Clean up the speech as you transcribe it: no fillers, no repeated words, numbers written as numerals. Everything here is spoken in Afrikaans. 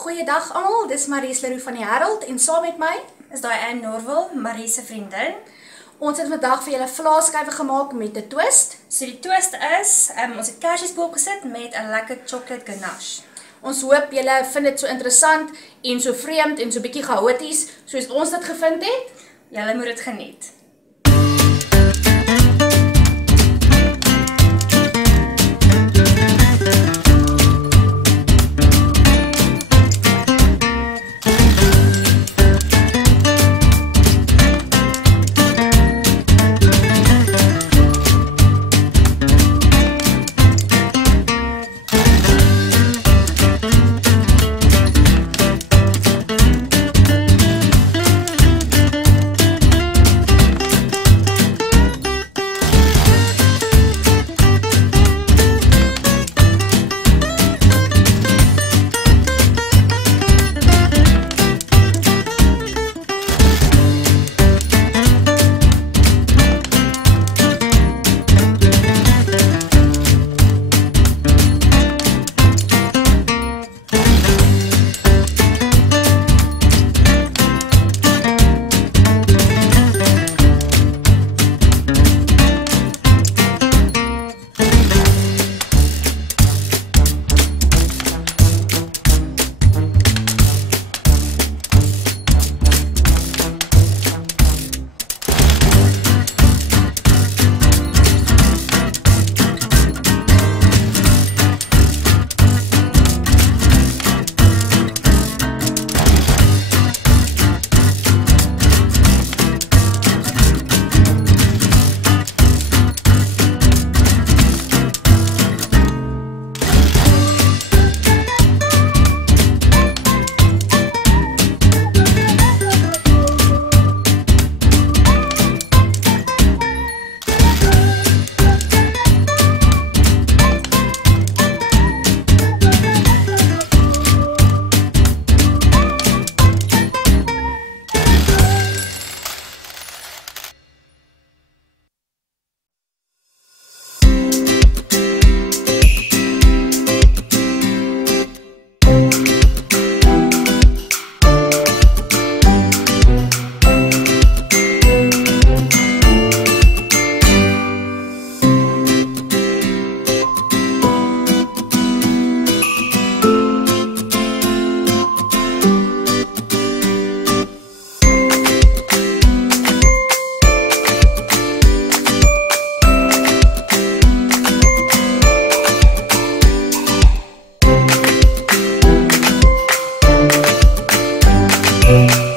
Goeiedag almal, dis Maries Leroux van die Herald en saam met my is daai Anne Norwell, Marie se vriendin. Ons het vandag vir julle vlaaskywe gemaak met 'n twist. So die twist is, ons het kersies bo gesit met 'n lekker chocolate ganache. Ons hoop julle vind dit so interessant en so vreemd en so bietjie chaoties soos ons dit gevind het. Julle moet dit geniet. Thank you.